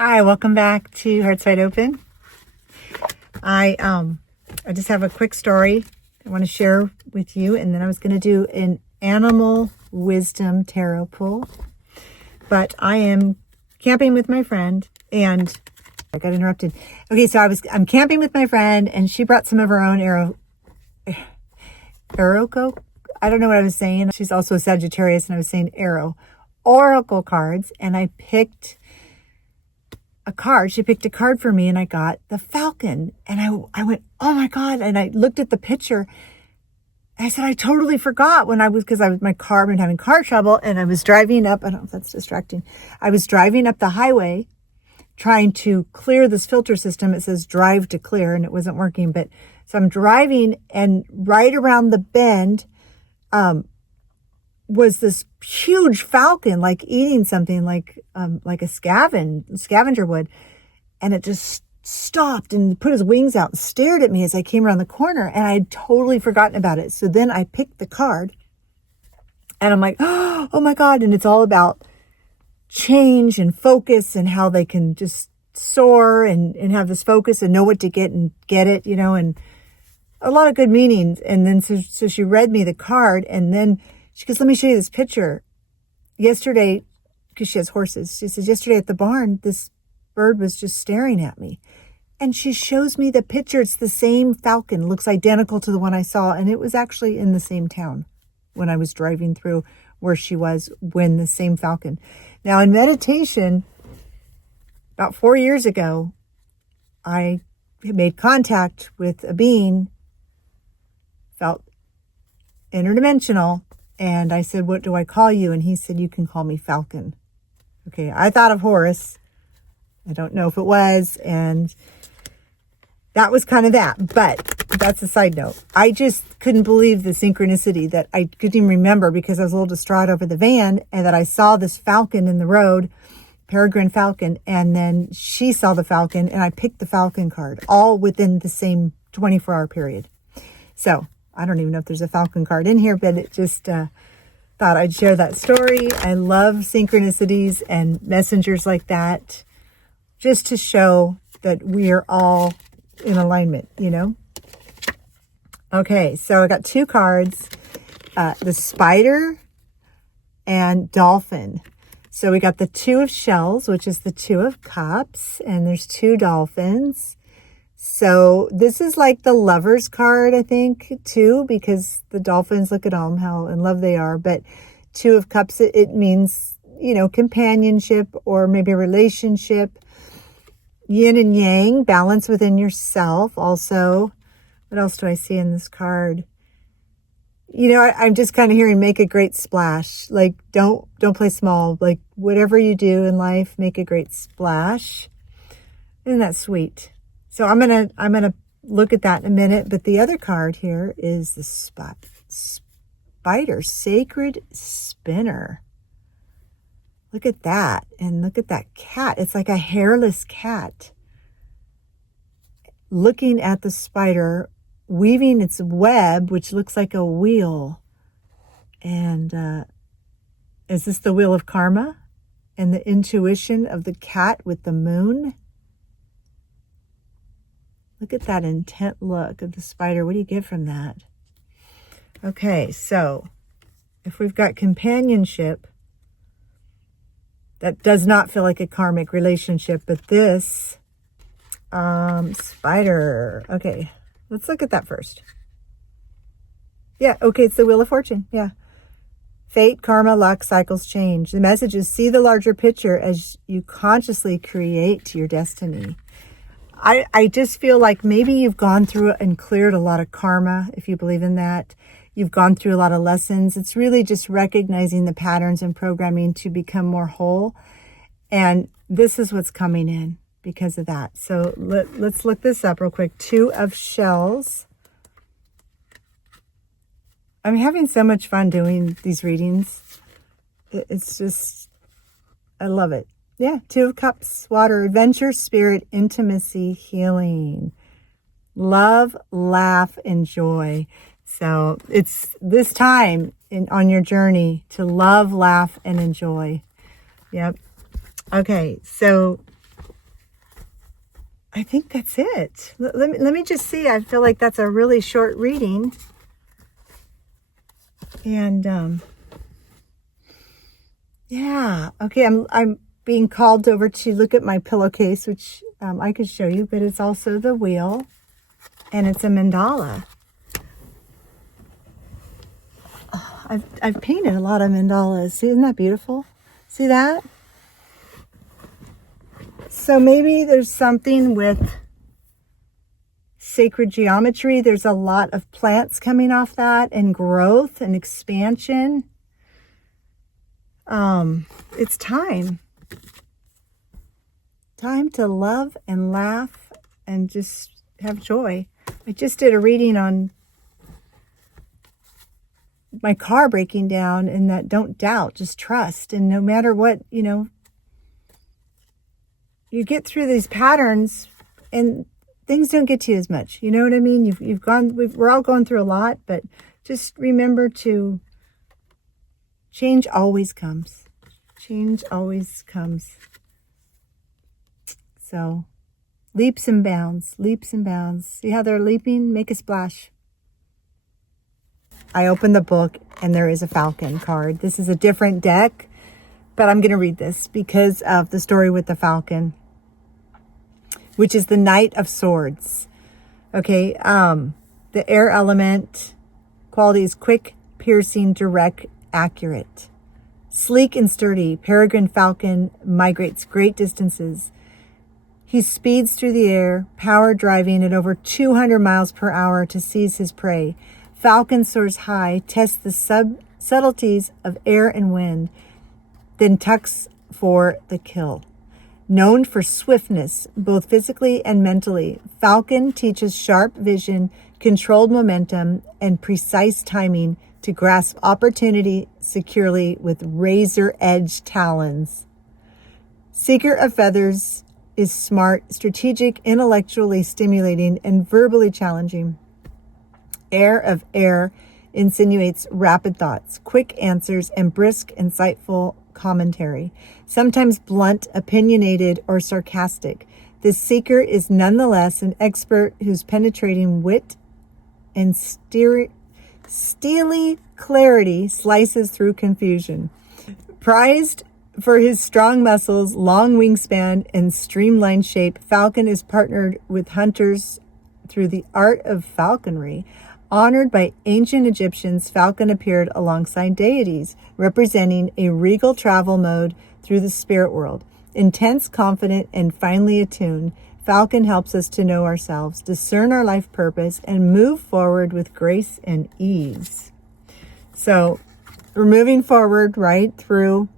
Hi, welcome back to Hearts Wide Open. I just have a quick story I want to share with you, and then I was going to do an animal wisdom tarot pull. But I am camping with my friend, and I got interrupted. Okay, so I'm camping with my friend, and she brought some of her own oracle. I don't know what I was saying. She's also a Sagittarius, and I was saying oracle cards, and I picked a card. She picked a card for me, and I got the falcon, and I went, oh my God. And I looked at the picture. I said, I totally forgot because I've been having car trouble, and I was driving up. I don't know if that's distracting. I was driving up the highway trying to clear this filter system. It says drive to clear, and it wasn't working. But so I'm driving, and right around the bend, was this huge falcon, like eating something like a scavenger would. And it just stopped and put his wings out and stared at me as I came around the corner, and I had totally forgotten about it. So then I picked the card, and I'm like, oh my God. And it's all about change and focus, and how they can just soar and have this focus and know what to get and get it, and a lot of good meanings. And then so she read me the card, and then she goes, let me show you this picture. Yesterday, because she has horses, she says, yesterday at the barn, this bird was just staring at me. And she shows me the picture. It's the same falcon, looks identical to the one I saw. And it was actually in the same town when I was driving through where she was, when the same falcon. Now, in meditation, about 4 years ago, I made contact with a being, felt interdimensional. And I said, what do I call you? And he said, you can call me Falcon. Okay, I thought of Horus. I don't know if it was. And that was kind of that. But that's a side note. I just couldn't believe the synchronicity that I couldn't even remember, because I was a little distraught over the van, and that I saw this falcon in the road, peregrine falcon. And then she saw the falcon, and I picked the falcon card, all within the same 24-hour period. So I don't even know if there's a falcon card in here, but it just thought I'd share that story. I love synchronicities and messengers like that, just to show that we are all in alignment, Okay, so I got two cards, the spider and dolphin. So we got the two of shells, which is the two of cups, and there's two dolphins. So this is like the lover's card, I think, too, because the dolphins, look at them, how in love they are. But two of cups, it means, companionship, or maybe a relationship. Yin and yang, balance within yourself also. What else do I see in this card? I'm just kind of hearing make a great splash. Like, don't play small. Like, whatever you do in life, make a great splash. Isn't that sweet? So I'm gonna look at that in a minute. But the other card here is the spider, sacred spinner. Look at that, and look at that cat. It's like a hairless cat looking at the spider, weaving its web, which looks like a wheel. And is this the wheel of karma and the intuition of the cat with the moon? Look at that intent look of the spider. What do you get from that? Okay, so if we've got companionship, that does not feel like a karmic relationship, but this spider. Okay, let's look at that first. Yeah, okay, it's the Wheel of Fortune. Yeah. Fate, karma, luck, cycles, change. The message is see the larger picture as you consciously create your destiny. I just feel like maybe you've gone through and cleared a lot of karma, if you believe in that. You've gone through a lot of lessons. It's really just recognizing the patterns and programming to become more whole. And this is what's coming in because of that. So let's look this up real quick. Two of shells. I'm having so much fun doing these readings. It's just, I love it. Yeah, two of cups, water, adventure, spirit, intimacy, healing, love, laugh, and joy. So it's this time on your journey to love, laugh, and enjoy. Yep. Okay, so I think that's it. Let me just see. I feel like that's a really short reading. And yeah. Okay, I'm being called over to look at my pillowcase, which I could show you, but it's also the wheel, and it's a mandala. Oh, I've painted a lot of mandalas. See, isn't that beautiful? See that? So maybe there's something with sacred geometry. There's a lot of plants coming off that, and growth and expansion. It's time to love and laugh and just have joy. I just did a reading on my car breaking down, and that don't doubt, just trust. And no matter what, you get through these patterns and things don't get to you as much. You know what I mean? We're all going through a lot, but just remember to change always comes. Change always comes. So leaps and bounds, leaps and bounds. See how they're leaping? Make a splash. I opened the book and there is a falcon card. This is a different deck, but I'm going to read this because of the story with the falcon, which is the Knight of Swords. Okay, the air element quality is quick, piercing, direct, accurate. Sleek and sturdy, peregrine falcon migrates great distances. He speeds through the air, power driving at over 200 miles per hour to seize his prey. Falcon soars high, tests the subtleties of air and wind, then tucks for the kill. Known for swiftness, both physically and mentally, falcon teaches sharp vision, controlled momentum, and precise timing to grasp opportunity securely with razor-edge talons. Seeker of feathers is smart, strategic, intellectually stimulating, and verbally challenging. Heir of air insinuates rapid thoughts, quick answers, and brisk, insightful commentary, sometimes blunt, opinionated, or sarcastic. This seeker is nonetheless an expert whose penetrating wit and steely clarity slices through confusion. Prized for his strong muscles, long wingspan, and streamlined shape, falcon is partnered with hunters through the art of falconry. Honored by ancient Egyptians, falcon appeared alongside deities, representing a regal travel mode through the spirit world. Intense, confident, and finely attuned, falcon helps us to know ourselves, discern our life purpose, and move forward with grace and ease. So we're moving forward right through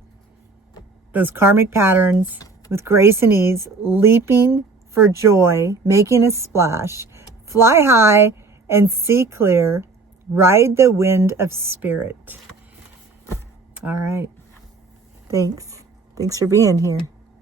those karmic patterns with grace and ease, leaping for joy, making a splash, fly high and see clear, ride the wind of spirit. All right. Thanks for being here.